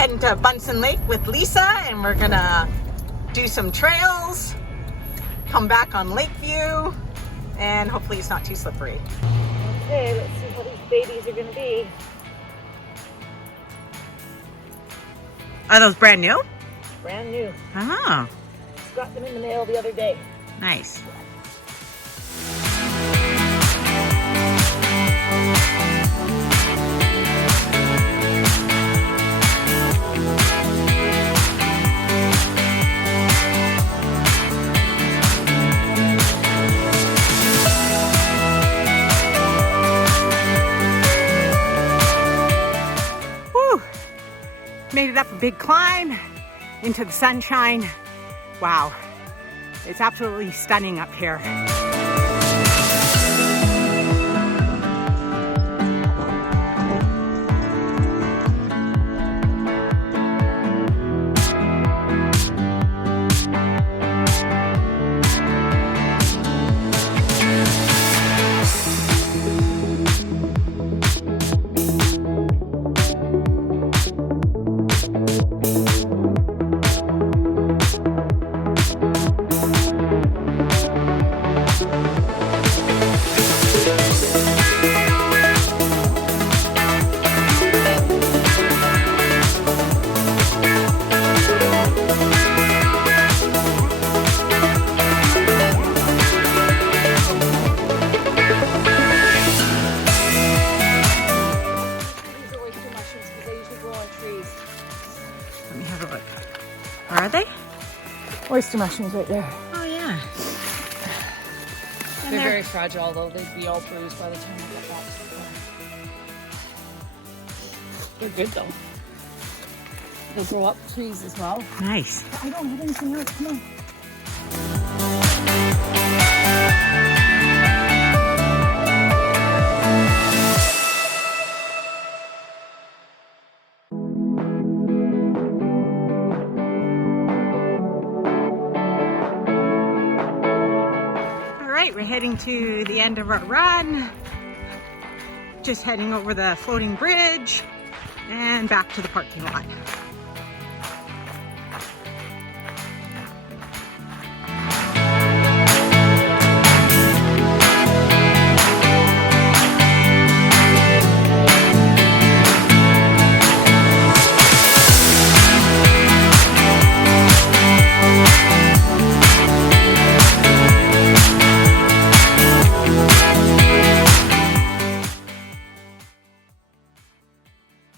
heading to Bunsen Lake with Lisa, and we're gonna do some trails, come back on Lakeview, and hopefully it's not too slippery. Okay, let's see how these babies are gonna be. Are those brand new? Brand new. Oh, Just got them in the mail the other day. nice. Whew. Made it up a big climb into the sunshine. Wow, it's absolutely stunning up here. Let me have a look. Where are they? Oyster mushrooms right there. Oh yeah. And They're very fragile though. They'd be all bruised by the time we get back. They're good though. They grow up trees as well. nice. I don't have anything else. Come on. All right, we're heading to the end of our run. Just heading over the floating bridge and back to the parking lot.